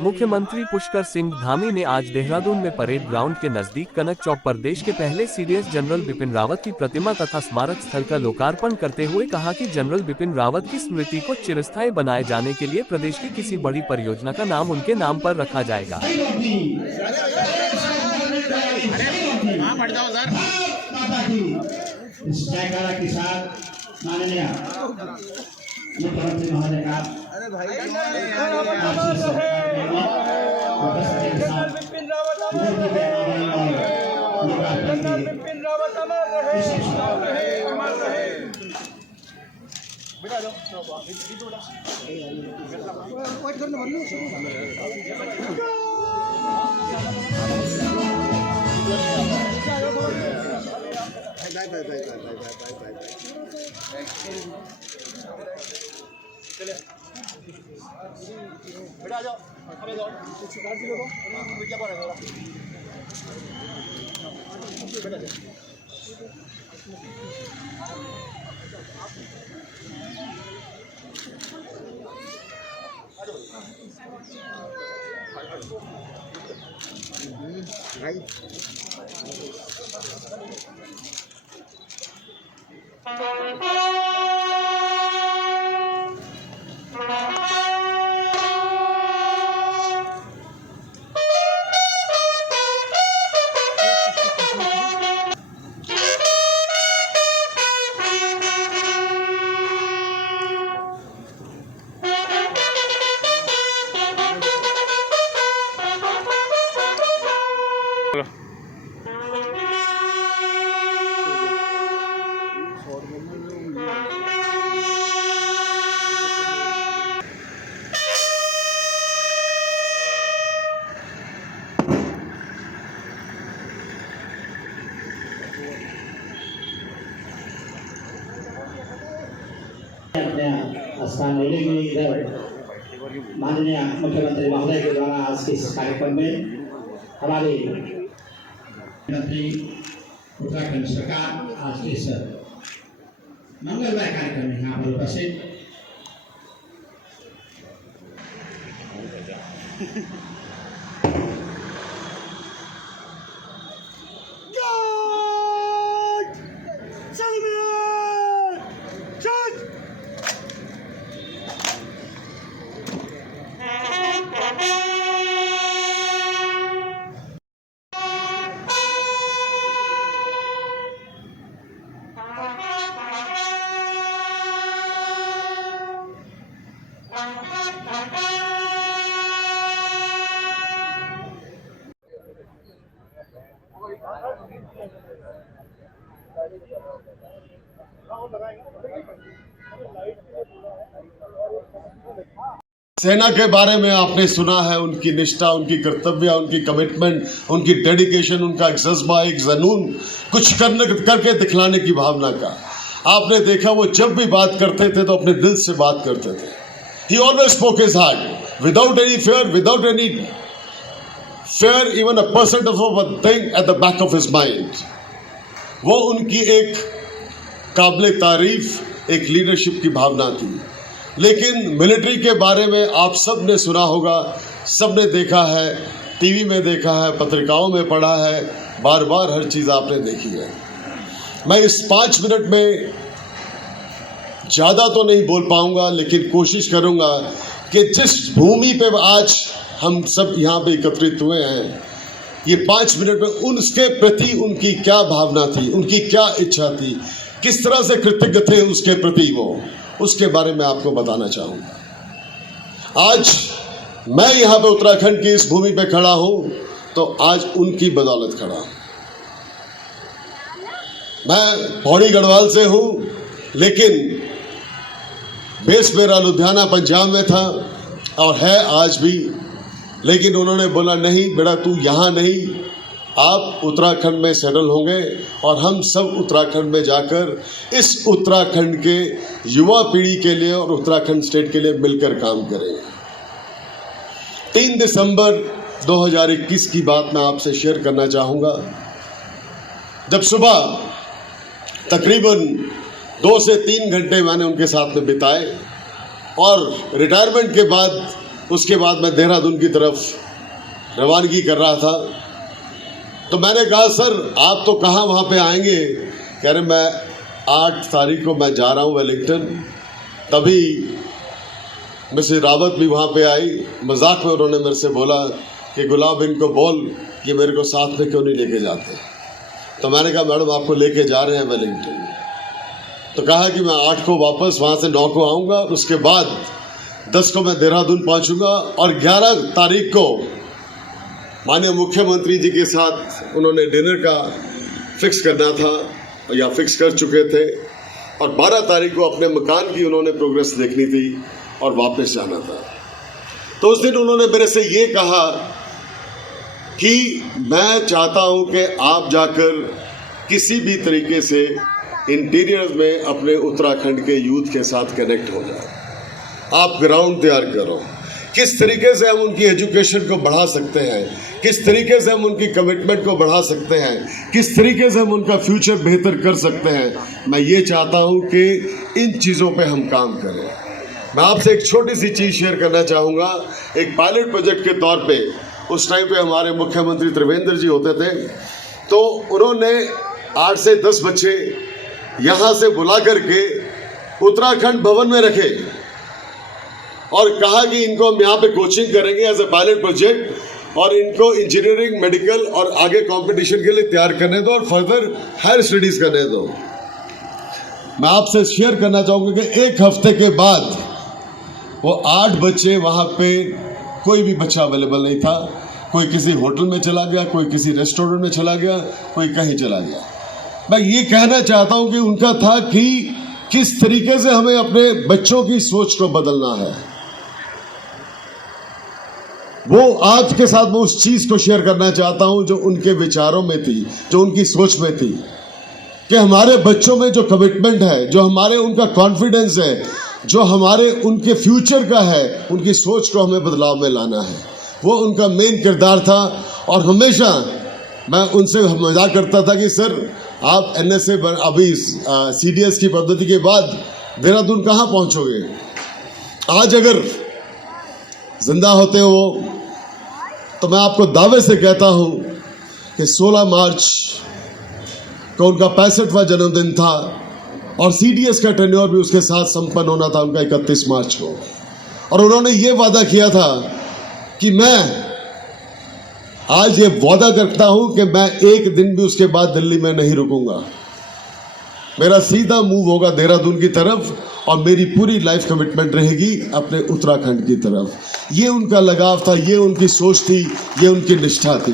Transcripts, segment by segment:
मुख्यमंत्री पुष्कर सिंह धामी ने आज देहरादून में परेड ग्राउंड के नजदीक कनक चौक पर देश के पहले सीडीएस जनरल बिपिन रावत की प्रतिमा तथा स्मारक स्थल का लोकार्पण करते हुए कहा कि जनरल बिपिन रावत की स्मृति को चिरस्थायी बनाए जाने के लिए प्रदेश की किसी बड़ी परियोजना का नाम उनके नाम पर रखा जाएगा। मुख्यमंत्री महोदय का बिपिन रावत अमर रहे। बेटा जाओ अरे जाओ कुछ काट दियो तो क्या पड़ेगा बेटा जाओ भाई स्थान लेने के लिए इधर माननीय मुख्यमंत्री महोदय के द्वारा आज के इस कार्यक्रम में हमारे मंत्री उत्तराखंड सरकार आज के इस मंगलमय कार्यक्रम में यहाँ पर उपस्थित सेना के बारे में आपने सुना है, उनकी निष्ठा, उनकी कर्तव्य, उनकी कमिटमेंट, उनकी डेडिकेशन, उनका एक जज्बा, एक जुनून, कुछ करके दिखलाने की भावना का आपने देखा। वो जब भी बात करते थे तो अपने दिल से बात करते थे। He always spoke his heart without any fear, without any fear even a percent of a thing at the back of his mind। वो उनकी एक काबिले तारीफ एक लीडरशिप की भावना थी। लेकिन मिलिट्री के बारे में आप सब ने सुना होगा, सब ने देखा है, टीवी में देखा है, पत्रिकाओं में पढ़ा है, बार बार हर चीज़ आपने देखी है। मैं इस 5 मिनट में ज़्यादा तो नहीं बोल पाऊंगा, लेकिन कोशिश करूंगा कि जिस भूमि पे आज हम सब यहाँ पे एकत्रित हुए हैं, ये 5 मिनट में उसके प्रति उनकी क्या भावना थी, उनकी क्या इच्छा थी, किस तरह से कृतज्ञ थे उसके प्रति, वो उसके बारे में आपको बताना चाहूँगा। आज मैं यहाँ पे उत्तराखंड की इस भूमि पे खड़ा हूँ तो आज उनकी बदौलत खड़ा हूँ। मैं पौड़ी गढ़वाल से हूँ, लेकिन बेस मेरा लुधियाना पंजाब में था और है आज भी। लेकिन उन्होंने बोला नहीं बेटा, तू यहाँ नहीं, आप उत्तराखंड में सेटल होंगे और हम सब उत्तराखंड में जाकर इस उत्तराखंड के युवा पीढ़ी के लिए और उत्तराखंड स्टेट के लिए मिलकर काम करेंगे। 3 दिसंबर 2021 की बात मैं आपसे शेयर करना चाहूँगा। जब सुबह तकरीबन 2 से 3 घंटे मैंने उनके साथ में बिताए और रिटायरमेंट के बाद उसके बाद मैं देहरादून की तरफ रवानगी कर रहा था। तो मैंने कहा सर आप तो कहाँ वहाँ पे आएंगे? कह रहे मैं 8 तारीख को मैं जा रहा हूँ वेलिंगटन। तभी मिसेस रावत भी वहाँ पे आई। मजाक में उन्होंने मेरे से बोला कि गुलाब इनको बोल कि मेरे को साथ में क्यों नहीं लेके जाते। तो मैंने कहा मैडम आपको लेके जा रहे हैं वेलिंगटन। तो कहा कि मैं 8 को वापस वहाँ से 9 को आऊँगा, उसके बाद 10 को मैं देहरादून पहुँचूँगा और 11 तारीख को माननीय मुख्यमंत्री जी के साथ उन्होंने डिनर का फिक्स करना था या फिक्स कर चुके थे, और 12 तारीख को अपने मकान की उन्होंने प्रोग्रेस देखनी थी और वापस जाना था। तो उस दिन उन्होंने मेरे से ये कहा कि मैं चाहता हूं कि आप जाकर किसी भी तरीके से इंटीरियर में अपने उत्तराखंड के यूथ के साथ कनेक्ट हो जाए, आप ग्राउंड तैयार करो, किस तरीके से हम उनकी एजुकेशन को बढ़ा सकते हैं, किस तरीके से हम उनकी कमिटमेंट को बढ़ा सकते हैं, किस तरीके से हम उनका फ्यूचर बेहतर कर सकते हैं। मैं ये चाहता हूं कि इन चीज़ों पे हम काम करें। मैं आपसे एक छोटी सी चीज़ शेयर करना चाहूँगा। एक पायलट प्रोजेक्ट के तौर पे उस टाइम पे हमारे मुख्यमंत्री त्रिवेंद्र जी होते थे, तो उन्होंने 8 से 10 बच्चे यहाँ से बुला करके उत्तराखंड भवन में रखे और कहा कि इनको हम यहाँ पे कोचिंग करेंगे एज ए पायलट प्रोजेक्ट, और इनको इंजीनियरिंग, मेडिकल और आगे कंपटीशन के लिए तैयार करने दो और फर्दर हायर स्टडीज़ करने दो। मैं आपसे शेयर करना चाहूँगा कि 1 हफ्ते के बाद वो 8 बच्चे वहाँ पे कोई भी बच्चा अवेलेबल नहीं था। कोई किसी होटल में चला गया, कोई किसी रेस्टोरेंट में चला गया, कोई कहीं चला गया। मैं ये कहना चाहता हूँ कि उनका था कि किस तरीके से हमें अपने बच्चों की सोच को बदलना है। वो आज के साथ मैं उस चीज़ को शेयर करना चाहता हूँ जो उनके विचारों में थी, जो उनकी सोच में थी, कि हमारे बच्चों में जो कमिटमेंट है, जो हमारे उनका कॉन्फिडेंस है, जो हमारे उनके फ्यूचर का है, उनकी सोच को हमें बदलाव में लाना है। वो उनका मेन किरदार था। और हमेशा मैं उनसे मजाक करता था कि सर आप NSA अभी CDS की पद्धति के बाद देहरादून कहाँ पहुँचोगे? आज अगर जिंदा होते हो तो मैं आपको दावे से कहता हूँ कि 16 मार्च को उनका 65वां जन्मदिन था और CDS का टेन्योर भी उसके साथ संपन्न होना था उनका 31 मार्च को। और उन्होंने ये वादा किया था कि मैं आज ये वादा करता हूं कि मैं एक दिन भी उसके बाद दिल्ली में नहीं रुकूंगा। मेरा सीधा मूव होगा देहरादून की तरफ और मेरी पूरी लाइफ कमिटमेंट रहेगी अपने उत्तराखंड की तरफ। ये उनका लगाव था, ये उनकी सोच थी, ये उनकी निष्ठा थी।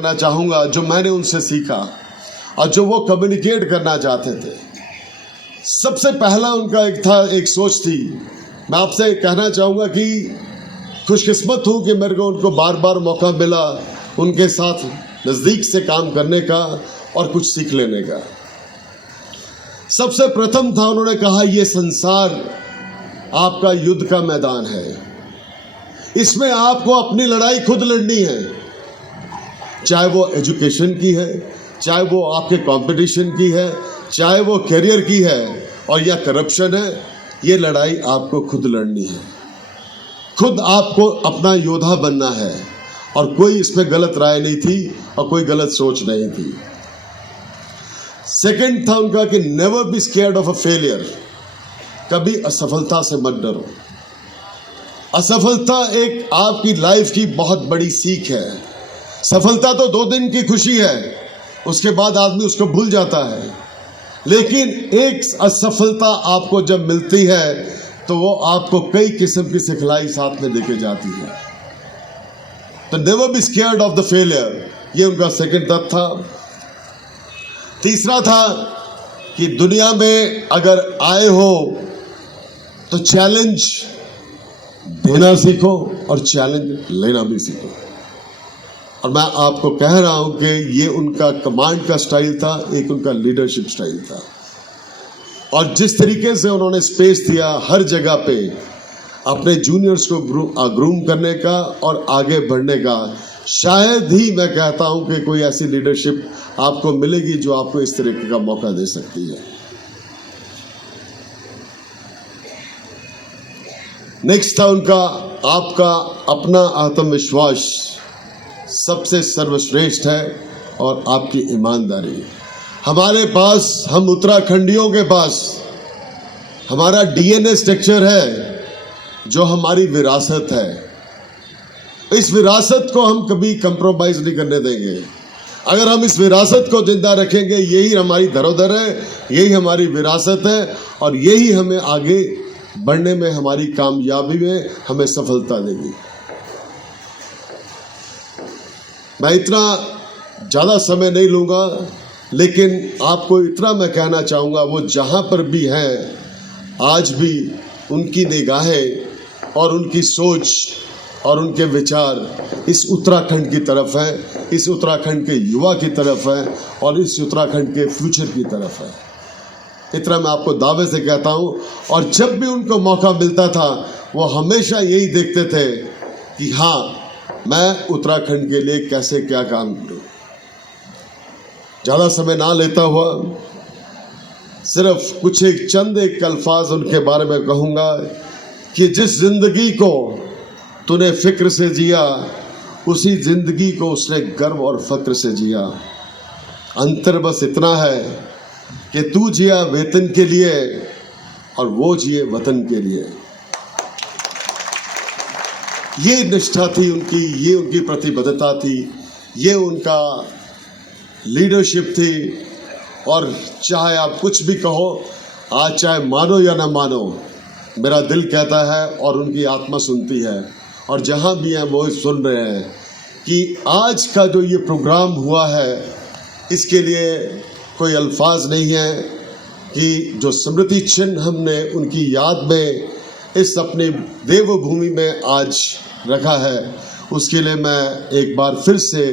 मैं चाहूंगा जो मैंने उनसे सीखा और जो वो कम्युनिकेट करना चाहते थे, सबसे पहला उनका एक सोच थी। मैं आपसे कहना चाहूँगा कि खुशकिस्मत हूँ कि मेरे को उनको बार बार मौका मिला उनके साथ नज़दीक से काम करने का और कुछ सीख लेने का। सबसे प्रथम था उन्होंने कहा ये संसार आपका युद्ध का मैदान है, इसमें आपको अपनी लड़ाई खुद लड़नी है, चाहे वो एजुकेशन की है, चाहे वो आपके कंपटीशन की है, चाहे वो करियर की है और या करप्शन है। ये लड़ाई आपको खुद लड़नी है, खुद आपको अपना योद्धा बनना है। और कोई इसमें गलत राय नहीं थी और कोई गलत सोच नहीं थी। सेकंड था उनका कि never be scared of a failure, कभी असफलता से मत डरो। असफलता एक आपकी लाइफ की बहुत बड़ी सीख है। सफलता तो 2 दिन की खुशी है, उसके बाद आदमी उसको भूल जाता है, लेकिन एक असफलता आपको जब मिलती है तो वो आपको कई किस्म की सिखलाई साथ में देके जाती है। तो never be scared of the failure, ये उनका सेकंड तत्व था। तीसरा था कि दुनिया में अगर आए हो तो चैलेंज देना सीखो और चैलेंज लेना भी सीखो। और मैं आपको कह रहा हूं कि ये उनका कमांड का स्टाइल था, एक उनका लीडरशिप स्टाइल था। और जिस तरीके से उन्होंने स्पेस दिया हर जगह पे अपने जूनियर्स को ग्रूम करने का और आगे बढ़ने का, शायद ही मैं कहता हूं कि कोई ऐसी लीडरशिप आपको मिलेगी जो आपको इस तरीके का मौका दे सकती है। नेक्स्ट था उनका आपका अपना आत्मविश्वास सबसे सर्वश्रेष्ठ है और आपकी ईमानदारी। हमारे पास, हम उत्तराखंडियों के पास हमारा डीएनए स्ट्रक्चर है जो हमारी विरासत है। इस विरासत को हम कभी कंप्रोमाइज नहीं करने देंगे। अगर हम इस विरासत को जिंदा रखेंगे, यही हमारी धरोहर है, यही हमारी विरासत है और यही हमें आगे बढ़ने में, हमारी कामयाबी में हमें सफलता देगी। मैं इतना ज़्यादा समय नहीं लूँगा, लेकिन आपको इतना मैं कहना चाहूँगा, वो जहाँ पर भी हैं आज भी उनकी निगाहें और उनकी सोच और उनके विचार इस उत्तराखंड की तरफ है, इस उत्तराखंड के युवा की तरफ है और इस उत्तराखंड के फ्यूचर की तरफ है। इतना मैं आपको दावे से कहता हूँ। और जब भी उनको मौका मिलता था वो हमेशा यही देखते थे कि हाँ, मैं उत्तराखंड के लिए कैसे क्या काम करूँ। ज़्यादा समय ना लेता हुआ सिर्फ कुछ एक अल्फाज उनके बारे में कहूँगा कि जिस जिंदगी को तूने फिक्र से जिया, उसी जिंदगी को उसने गर्व और फक्र से जिया। अंतर बस इतना है कि तू जिया वेतन के लिए और वो जिए वतन के लिए। ये निष्ठा थी उनकी, ये उनकी प्रतिबद्धता थी, ये उनका लीडरशिप थी। और चाहे आप कुछ भी कहो, आज चाहे मानो या ना मानो, मेरा दिल कहता है और उनकी आत्मा सुनती है और जहाँ भी हैं वो सुन रहे हैं कि आज का जो ये प्रोग्राम हुआ है, इसके लिए कोई अल्फाज नहीं है कि जो स्मृति चिन्ह हमने उनकी याद में इस अपनी देवभूमि में आज रखा है, उसके लिए मैं एक बार फिर से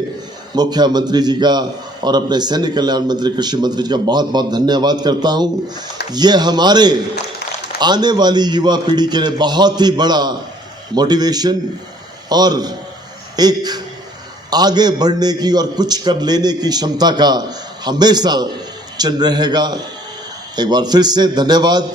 मुख्यमंत्री जी का और अपने सैनिक कल्याण मंत्री, कृषि मंत्री जी का बहुत बहुत धन्यवाद करता हूँ। ये हमारे आने वाली युवा पीढ़ी के लिए बहुत ही बड़ा मोटिवेशन और एक आगे बढ़ने की और कुछ कर लेने की क्षमता का हमेशा चिन्ह रहेगा। एक बार फिर से धन्यवाद।